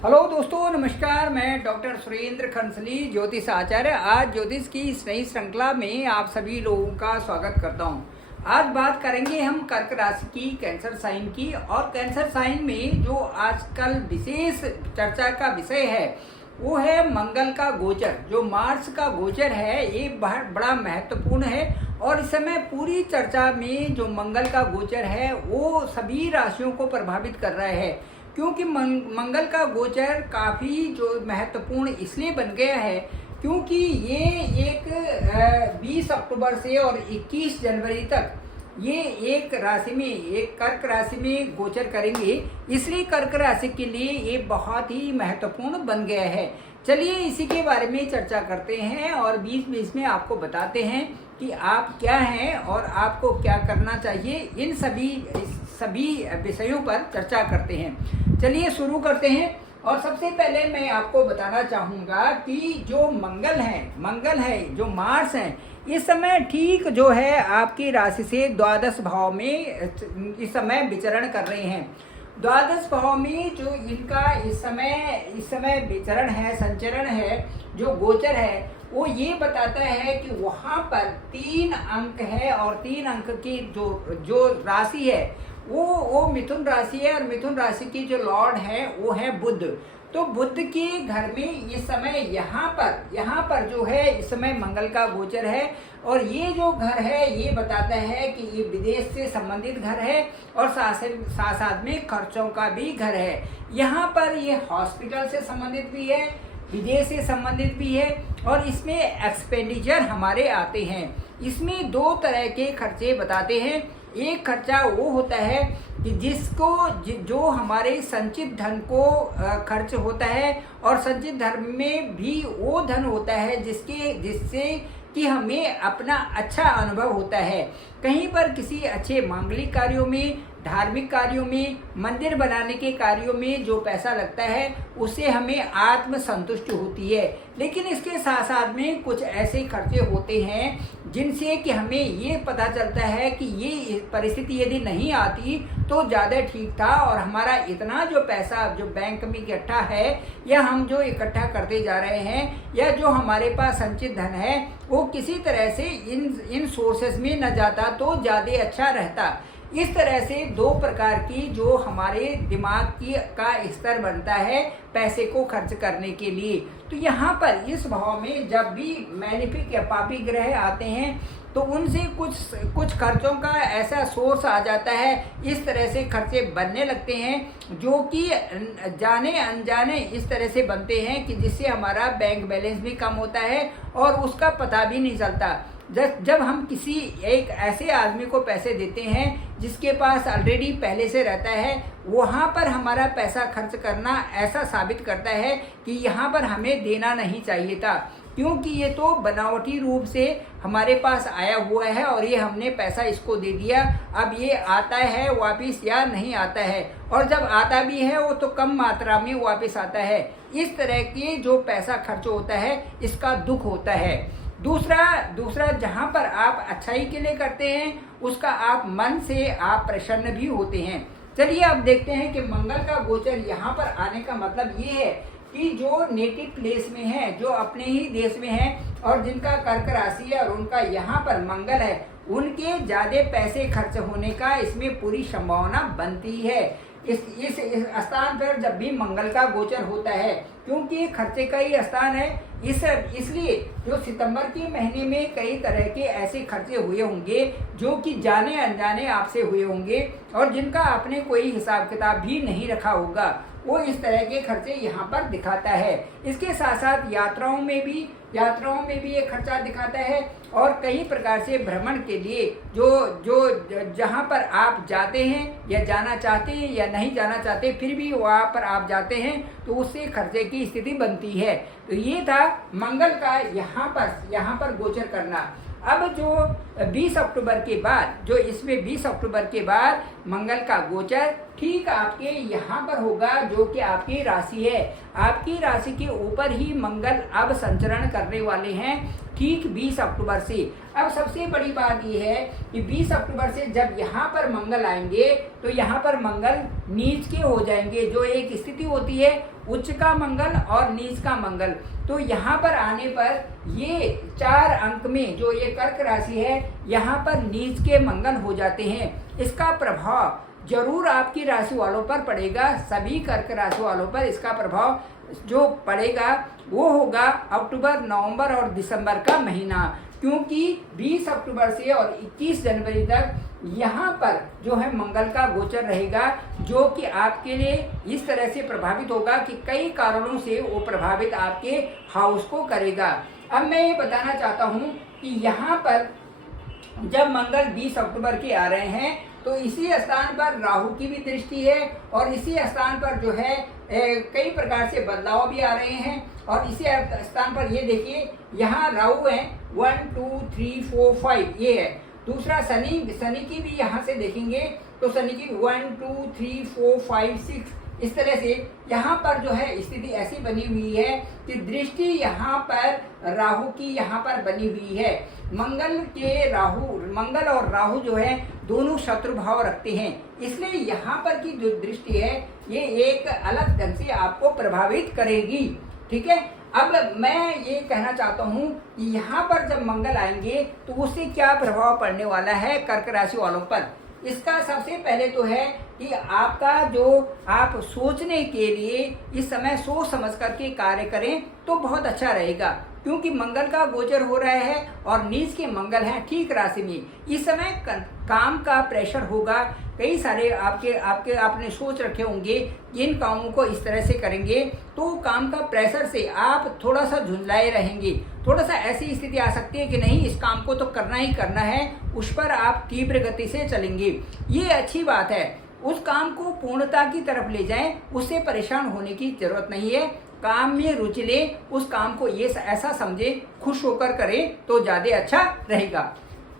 Hello दोस्तों, नमस्कार। मैं डॉक्टर सुरेंद्र खंसली, ज्योतिष आचार्य। आज ज्योतिष की इस नई श्रृंखला में आप सभी लोगों का स्वागत करता हूं। आज बात करेंगे हम कर्क राशि की, कैंसर साइन की। और कैंसर साइन में जो आजकल विशेष चर्चा का विषय है वो है मंगल का गोचर। जो मार्स का गोचर है ये बड़ा महत्वपूर्ण है। और इस समय पूरी चर्चा में जो मंगल का गोचर है वो सभी राशियों को प्रभावित कर रहा है, क्योंकि मंगल का गोचर काफ़ी जो महत्वपूर्ण इसलिए बन गया है क्योंकि ये एक 20 अक्टूबर से और 21 जनवरी तक ये एक राशि में, एक कर्क राशि में गोचर करेंगे। इसलिए कर्क राशि के लिए ये बहुत ही महत्वपूर्ण बन गया है। चलिए इसी के बारे में चर्चा करते हैं और बीच बीच में आपको बताते हैं कि आप क्या हैं और आपको क्या करना चाहिए। इन सभी विषयों पर चर्चा करते हैं। चलिए शुरू करते हैं। और सबसे पहले मैं आपको बताना चाहूँगा कि जो मंगल है, जो मार्स है, इस समय ठीक जो है आपकी राशि से द्वादश भाव में इस समय विचरण कर रहे हैं। द्वादश भाव में जो इनका इस समय विचरण है, संचरण है, जो गोचर है, वो ये बताता है कि वहाँ पर 3 अंक है और 3 अंक की जो राशि है वो मिथुन राशि है। और मिथुन राशि की जो लॉर्ड है वो है बुध। तो बुध के घर में इस समय यहाँ पर जो है इस समय मंगल का गोचर है। और ये जो घर है ये बताता है कि ये विदेश से संबंधित घर है और साथ में खर्चों का भी घर है। यहाँ पर ये हॉस्पिटल से संबंधित भी है, विदेश से संबंधित भी है। और इसमें एक्सपेंडिचर हमारे आते हैं। इसमें 2 तरह के खर्चे बताते हैं। एक खर्चा वो होता है कि जो हमारे संचित धन को खर्च होता है, और संचित धन में भी वो धन होता है जिससे कि हमें अपना अच्छा अनुभव होता है। कहीं पर किसी अच्छे मांगलिक कार्यों में, धार्मिक कार्यों में, मंदिर बनाने के कार्यों में जो पैसा लगता है उससे हमें आत्म संतुष्टि होती है। लेकिन इसके साथ साथ में कुछ ऐसे खर्चे होते हैं जिनसे कि हमें ये पता चलता है कि ये परिस्थिति यदि नहीं आती तो ज़्यादा ठीक था, और हमारा इतना जो पैसा जो बैंक में इकट्ठा है या हम जो इकट्ठा करते जा रहे हैं या जो हमारे पास संचित धन है वो किसी तरह से इन सोर्सेस में न जाता तो ज़्यादा अच्छा रहता। इस तरह से 2 प्रकार की जो हमारे दिमाग का स्तर बनता है पैसे को खर्च करने के लिए। तो यहाँ पर इस भाव में जब भी मैलेफिक या पापी ग्रह आते हैं तो उनसे कुछ खर्चों का ऐसा सोर्स आ जाता है, इस तरह से खर्चे बनने लगते हैं जो कि जाने अनजाने इस तरह से बनते हैं कि जिससे हमारा बैंक बैलेंस भी कम होता है और उसका पता भी नहीं चलता। जब हम किसी एक ऐसे आदमी को पैसे देते हैं जिसके पास ऑलरेडी पहले से रहता है, वहाँ पर हमारा पैसा खर्च करना ऐसा साबित करता है कि यहाँ पर हमें देना नहीं चाहिए था, क्योंकि ये तो बनावटी रूप से हमारे पास आया हुआ है और ये हमने पैसा इसको दे दिया। अब ये आता है वापस या नहीं आता है, और जब आता भी है वो तो कम मात्रा में वापस आता है। इस तरह के जो पैसा खर्च होता है इसका दुख होता है। दूसरा जहाँ पर आप अच्छाई के लिए करते हैं उसका आप मन से आप प्रसन्न भी होते हैं। चलिए अब देखते हैं कि मंगल का गोचर यहाँ पर आने का मतलब ये है कि जो नेटिव प्लेस में है, जो अपने ही देश में है और जिनका कर्क राशि है और उनका यहाँ पर मंगल है, उनके ज़्यादा पैसे खर्च होने का इसमें पूरी संभावना बनती है। इस स्थान पर जब भी मंगल का गोचर होता है, क्योंकि खर्चे का ही स्थान है, इसलिए जो सितंबर के महीने में कई तरह के ऐसे खर्चे हुए होंगे जो कि जाने अनजाने आपसे हुए होंगे और जिनका आपने कोई हिसाब किताब भी नहीं रखा होगा, वो इस तरह के खर्चे यहाँ पर दिखाता है। इसके साथ साथ यात्राओं में भी ये खर्चा दिखाता है। और कई प्रकार से भ्रमण के लिए जो जहाँ पर आप जाते हैं या जाना चाहते हैं या नहीं जाना चाहते, फिर भी वहाँ पर आप जाते हैं तो उससे खर्चे की स्थिति बनती है। तो ये था मंगल का यहाँ पर गोचर करना। अब जो 20 अक्टूबर के बाद, जो इसमें 20 अक्टूबर के बाद मंगल का गोचर ठीक आपके यहाँ पर होगा जो कि आपकी राशि है। आपकी राशि के ऊपर ही मंगल अब संचरण करने वाले हैं ठीक 20 अक्टूबर से। अब सबसे बड़ी बात यह है कि 20 अक्टूबर से जब यहाँ पर मंगल आएंगे तो यहाँ पर मंगल नीच के हो जाएंगे। जो एक स्थिति होती है उच्च का मंगल और नीच का मंगल, तो यहाँ पर आने पर ये 4 अंक में जो ये कर्क राशि है यहाँ पर नीच के मंगल हो जाते हैं। इसका प्रभाव जरूर आपकी राशि वालों पर पड़ेगा। सभी कर्क राशि वालों पर इसका प्रभाव जो पड़ेगा वो होगा अक्टूबर, नवंबर और दिसंबर का महीना, क्योंकि 20 अक्टूबर से और 21 जनवरी तक यहाँ पर जो है मंगल का गोचर रहेगा, जो कि आपके लिए इस तरह से प्रभावित होगा कि कई कारणों से वो प्रभावित आपके हाउस को करेगा। अब मैं ये बताना चाहता हूँ कि यहाँ पर जब मंगल 20 अक्टूबर के आ रहे हैं तो इसी स्थान पर राहु की भी दृष्टि है और इसी स्थान पर जो है कई प्रकार से बदलाव भी आ रहे हैं। और इसी स्थान पर ये देखिए यहाँ राहु है 1 2 3 4 5 ये है। दूसरा शनि की भी यहाँ से देखेंगे तो शनि की 1 2 3 4 5 6 इस तरह से यहाँ पर जो है स्थिति ऐसी बनी हुई है कि दृष्टि यहाँ पर राहु की यहाँ पर बनी हुई है। मंगल और राहु जो है दोनों शत्रु भाव रखते हैं, इसलिए यहाँ पर की जो दृष्टि है ये एक अलग ढंग से आपको प्रभावित करेगी। ठीक है, अब मैं ये कहना चाहता हूँ कि यहाँ पर जब मंगल आएंगे तो उससे क्या प्रभाव पड़ने वाला है कर्क राशि वालों पर। इसका सबसे पहले तो है कि आपका जो आप सोचने के लिए इस समय सोच समझ करके कार्य करें तो बहुत अच्छा रहेगा, क्योंकि मंगल का गोचर हो रहा है और नीच के मंगल हैं ठीक राशि में। इस समय काम का प्रेशर होगा, कई सारे आपने सोच रखे होंगे इन कामों को इस तरह से करेंगे तो काम का प्रेशर से आप थोड़ा सा झुंझलाए रहेंगे। थोड़ा सा ऐसी स्थिति आ सकती है कि नहीं इस काम को तो करना ही करना है, उस पर आप तीव्र गति से चलेंगे। ये अच्छी बात है, उस काम को पूर्णता की तरफ ले जाएं, उससे परेशान होने की जरूरत नहीं है। काम में रुचि ले, उस काम को ये ऐसा समझे खुश होकर करें तो ज़्यादा अच्छा रहेगा।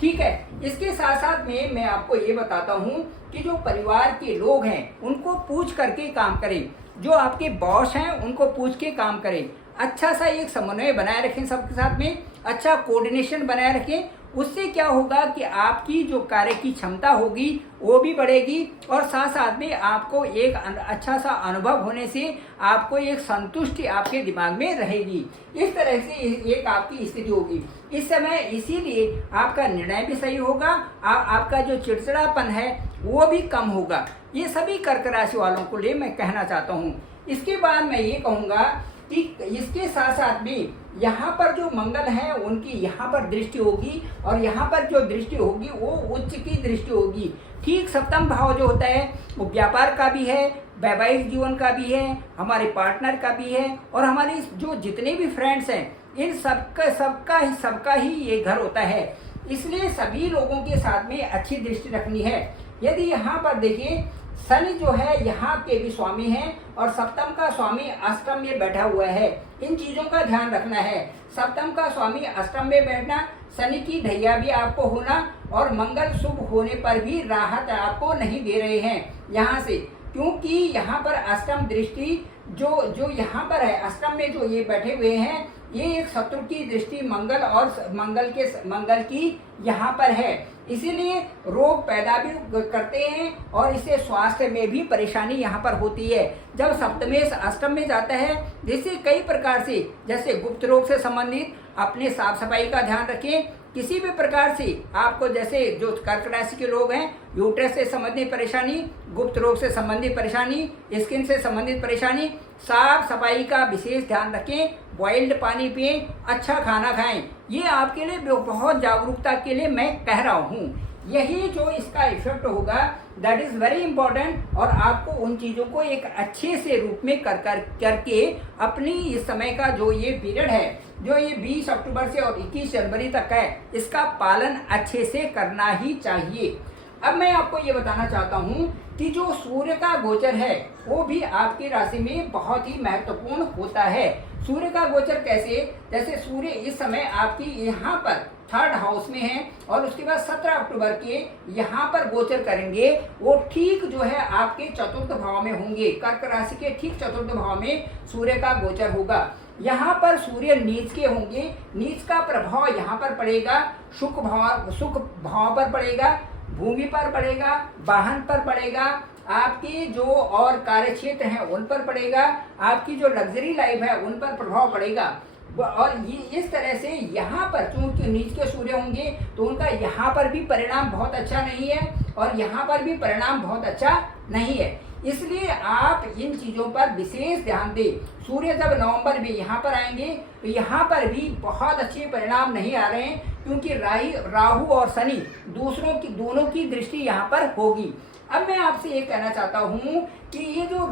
ठीक है, इसके साथ साथ में मैं आपको ये बताता हूँ कि जो परिवार के लोग हैं उनको पूछ करके काम करें, जो आपके बॉस हैं उनको पूछ के काम करें। अच्छा सा एक समन्वय बनाए रखें सबके साथ में, अच्छा कोऑर्डिनेशन बनाए रखें। उससे क्या होगा कि आपकी जो कार्य की क्षमता होगी वो भी बढ़ेगी और साथ साथ में आपको एक अच्छा सा अनुभव होने से आपको एक संतुष्टि आपके दिमाग में रहेगी। इस तरह से एक आपकी स्थिति होगी इस समय, इसीलिए आपका निर्णय भी सही होगा, आपका जो चिड़चिड़ापन है वो भी कम होगा। ये सभी कर्क राशि वालों को लिए मैं कहना चाहता हूँ। इसके बाद मैं ये कहूँगा कि इसके साथ साथ भी यहाँ पर जो मंगल है उनकी यहाँ पर दृष्टि होगी और यहाँ पर जो दृष्टि होगी वो उच्च की दृष्टि होगी। ठीक सप्तम भाव जो होता है वो व्यापार का भी है, वैवाहिक जीवन का भी है, हमारे पार्टनर का भी है और हमारे जो जितने भी फ्रेंड्स हैं इन सबका ही ये घर होता है। इसलिए सभी लोगों के साथ में अच्छी दृष्टि रखनी है। यदि यहाँ पर देखिए शनि जो है यहाँ के भी स्वामी हैं और सप्तम का स्वामी अष्टम में बैठा हुआ है, इन चीजों का ध्यान रखना है। सप्तम का स्वामी अष्टम में बैठना, शनि की ढैया भी आपको होना और मंगल शुभ होने पर भी राहत आपको नहीं दे रहे हैं यहाँ से, क्योंकि यहाँ पर अष्टम दृष्टि जो यहाँ पर है अष्टम में जो ये बैठे हुए हैं ये एक शत्रु की दृष्टि मंगल की यहाँ पर है, इसीलिए रोग पैदा भी करते हैं और इससे स्वास्थ्य में भी परेशानी यहाँ पर होती है। जब सप्तमेश अष्टम में जाता है जिससे कई प्रकार से जैसे गुप्त रोग से संबंधित अपने साफ सफाई का ध्यान रखें। किसी भी प्रकार से आपको जैसे जो कर्क राशि के लोग हैं यूट्रस से संबंधित परेशानी, गुप्त रोग से संबंधित परेशानी, स्किन से संबंधित परेशानी, साफ सफाई का विशेष ध्यान रखें, बॉइल्ड पानी पिएं, अच्छा खाना खाएं। ये आपके लिए बहुत जागरूकता के लिए मैं कह रहा हूँ। यही जो इसका इफेक्ट होगा दैट इज़ वेरी इंपॉर्टेंट और आपको उन चीज़ों को एक अच्छे से रूप में करके अपनी इस समय का जो ये पीरियड है जो ये 20 अक्टूबर से और 21 जनवरी तक है इसका पालन अच्छे से करना ही चाहिए। अब मैं आपको ये बताना चाहता हूँ कि जो सूर्य का गोचर है वो भी आपकी राशि में बहुत ही महत्वपूर्ण होता है। सूर्य का गोचर कैसे, जैसे सूर्य इस समय आपकी यहाँ पर 3rd हाउस में है और उसके बाद 17 अक्टूबर के यहाँ पर गोचर करेंगे, वो ठीक जो है आपके 4th भाव में होंगे। कर्क राशि के ठीक 4th भाव में सूर्य का गोचर होगा। यहाँ पर सूर्य नीच के होंगे, नीच का प्रभाव यहाँ पर पड़ेगा, सुख भाव पर पड़ेगा, भूमि पर पड़ेगा, वाहन पर पड़ेगा, आपके जो और कार्य क्षेत्र हैं उन पर पड़ेगा, आपकी जो लग्जरी लाइफ है उन पर प्रभाव पड़ेगा। और ये इस तरह से यहाँ पर चूंकि नीच के सूर्य होंगे तो उनका यहाँ पर भी परिणाम बहुत अच्छा नहीं है और यहाँ पर भी परिणाम बहुत अच्छा नहीं है। इसलिए आप इन चीज़ों पर विशेष ध्यान दें। सूर्य जब नवंबर में यहाँ पर आएंगे तो यहाँ पर भी बहुत अच्छे परिणाम नहीं आ रहे हैं, क्योंकि राहु और शनि दोनों की दृष्टि यहाँ पर होगी। अब मैं आपसे ये कहना चाहता हूँ कि ये जो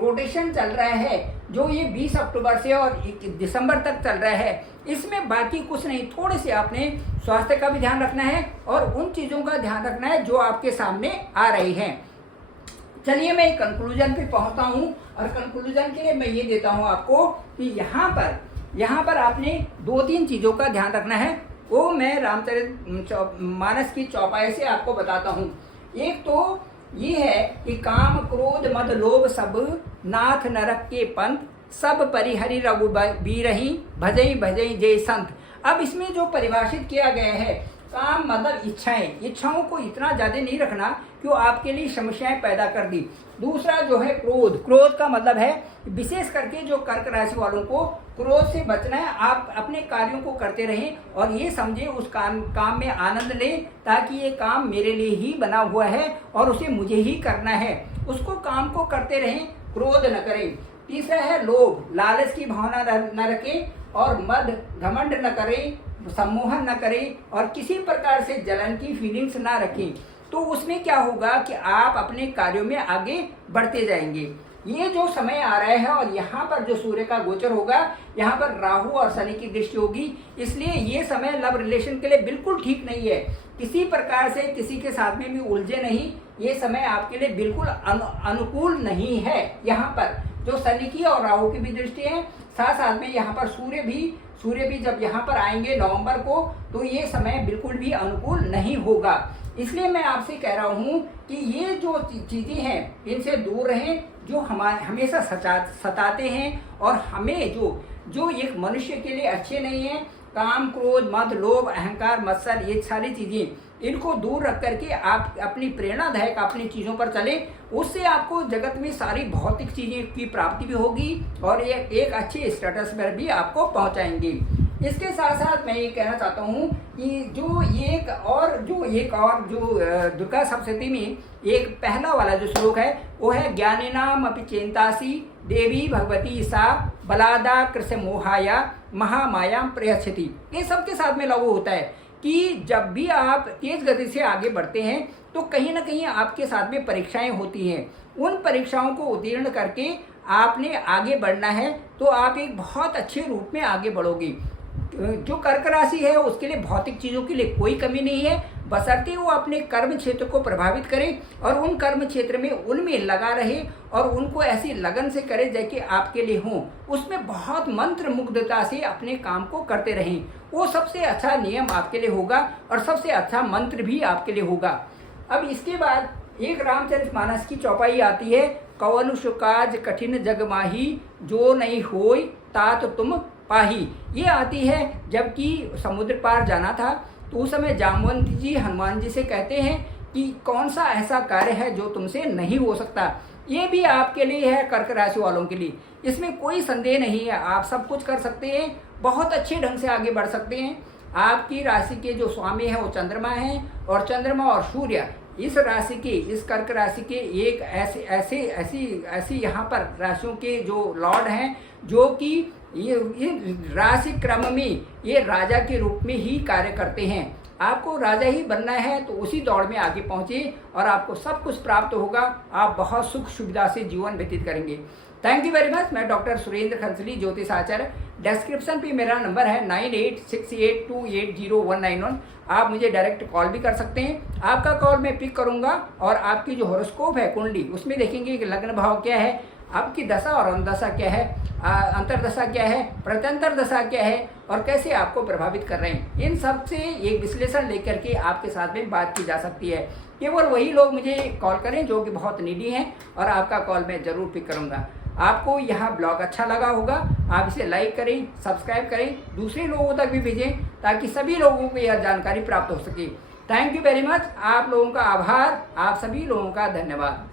रोटेशन चल रहा है, जो ये 20 अक्टूबर से और 1 दिसंबर तक चल रहा है, इसमें बाकी कुछ नहीं, थोड़े से आपने स्वास्थ्य का भी ध्यान रखना है और उन चीज़ों का ध्यान रखना है जो आपके सामने आ रही हैं। चलिए मैं कंक्लूजन पे पहुंचता हूँ और कंक्लूजन के लिए मैं ये देता हूँ आपको कि यहाँ पर आपने 2-3 चीज़ों का ध्यान रखना है। वो मैं रामचरितमानस की चौपाई से आपको बताता हूँ। एक तो ये है कि काम क्रोध मद लोभ सब नाथ नरक के पंथ, सब परिहरि रघुबीरहि भजई भजई जय संत। अब इसमें जो परिभाषित किया गया है, काम मतलब इच्छाओं को इतना ज़्यादा नहीं रखना कि वो आपके लिए समस्याएं पैदा कर दी। दूसरा जो है क्रोध का मतलब है विशेष करके जो कर्क राशि वालों को क्रोध से बचना है। आप अपने कार्यों को करते रहें और ये समझें उस काम में आनंद लें, ताकि ये काम मेरे लिए ही बना हुआ है और उसे मुझे ही करना है। उसको काम को करते रहें, क्रोध न करें। तीसरा है लोभ, लालच की भावना न रखें और मद घमंड न करें, सम्मोहन न करें और किसी प्रकार से जलन की फीलिंग्स ना रखें। तो उसमें क्या होगा कि आप अपने कार्यों में आगे बढ़ते जाएंगे। ये जो समय आ रहा है और यहाँ पर जो सूर्य का गोचर होगा, यहाँ पर राहु और शनि की दृष्टि होगी, इसलिए ये समय लव रिलेशन के लिए बिल्कुल ठीक नहीं है। किसी प्रकार से किसी के साथ में भी उलझे नहीं, ये समय आपके लिए बिल्कुल अनुकूल नहीं है। यहाँ पर जो शनि की और राहु की भी दृष्टि है, साथ साथ में यहाँ पर सूर्य भी जब यहाँ पर आएंगे नवंबर को, तो ये समय बिल्कुल भी अनुकूल नहीं होगा। इसलिए मैं आपसे कह रहा हूँ कि ये जो चीज़ें हैं इनसे दूर रहें, जो हमेशा सताते हैं और हमें जो एक मनुष्य के लिए अच्छे नहीं है। काम क्रोध मद लोभ अहंकार मत्सर, ये सारी चीज़ें इनको दूर रख करके आप अपनी प्रेरणादायक अपनी चीज़ों पर चलें। उससे आपको जगत में सारी भौतिक चीज़ें की प्राप्ति भी होगी और एक अच्छे स्टेटस पर भी आपको पहुंचाएंगे। इसके साथ साथ मैं ये कहना चाहता हूँ कि जो एक और दुर्गा सप्तशती में एक पहला वाला जो श्लोक है वो है ज्ञानिनाम अपि चेन्तासी देवी भगवती सा बलादा कृष्ण मोहाया महामाया प्रयच्छति। ये सबके साथ में लागू होता है कि जब भी आप तेज गति से आगे बढ़ते हैं तो कहीं ना कहीं आपके साथ में परीक्षाएं होती हैं। उन परीक्षाओं को उत्तीर्ण करके आपने आगे बढ़ना है, तो आप एक बहुत अच्छे रूप में आगे बढ़ोगे। जो कर्क राशि है उसके लिए भौतिक चीज़ों के लिए कोई कमी नहीं है, बशर्ते वो अपने कर्म क्षेत्र को प्रभावित करे और उन कर्म क्षेत्र में उनमें लगा रहे और उनको ऐसी लगन से करे जैसे आपके लिए हों। उसमें बहुत मंत्र मुग्धता से अपने काम को करते रहें, वो सबसे अच्छा नियम आपके लिए होगा और सबसे अच्छा मंत्र भी आपके लिए होगा। अब इसके बाद एक रामचरितमानस की चौपाई आती है, कवनु सुकाज कठिन जग माही जो नहीं होय तात तुम पाही। ये आती है जबकि समुद्र पार जाना था तो उस समय जामवंत जी हनुमान जी से कहते हैं कि कौन सा ऐसा कार्य है जो तुमसे नहीं हो सकता। ये भी आपके लिए है, कर्क राशि वालों के लिए, इसमें कोई संदेह नहीं है। आप सब कुछ कर सकते हैं, बहुत अच्छे ढंग से आगे बढ़ सकते हैं। आपकी राशि के जो स्वामी है वो चंद्रमा है और चंद्रमा और सूर्य इस राशि के, इस कर्क राशि के एक ऐसी यहाँ पर राशियों के जो लॉर्ड हैं जो कि ये राशि क्रम में ये राजा के रूप में ही कार्य करते हैं। आपको राजा ही बनना है तो उसी दौड़ में आगे पहुँचे और आपको सब कुछ प्राप्त होगा। आप बहुत सुख सुविधा से जीवन व्यतीत करेंगे। Thank you very much. मैं डॉक्टर सुरेंद्र खंसली, ज्योतिष आचार्य। डिस्क्रिप्शन पे मेरा नंबर है 9868280191। आप मुझे डायरेक्ट कॉल भी कर सकते हैं। आपका कॉल मैं पिक करूंगा और आपकी जो हॉरोस्कोप है कुंडली, उसमें देखेंगे कि लग्न भाव क्या है, आपकी दशा और अंतदशा क्या है, अंतर्दशा क्या है, प्रत्यंतर दशा क्या है और कैसे आपको प्रभावित कर रहे हैं, इन सब से एक विश्लेषण लेकर के आपके साथ में बात की जा सकती है। केवल वही लोग मुझे कॉल करें जो कि बहुत नीडी हैं और आपका कॉल मैं ज़रूर पिक करूँगा। आपको यह ब्लॉग अच्छा लगा होगा, आप इसे लाइक करें, सब्सक्राइब करें, दूसरे लोगों तक भी भेजें ताकि सभी लोगों को यह जानकारी प्राप्त हो सके। Thank you very much. आप लोगों का आभार, आप सभी लोगों का धन्यवाद।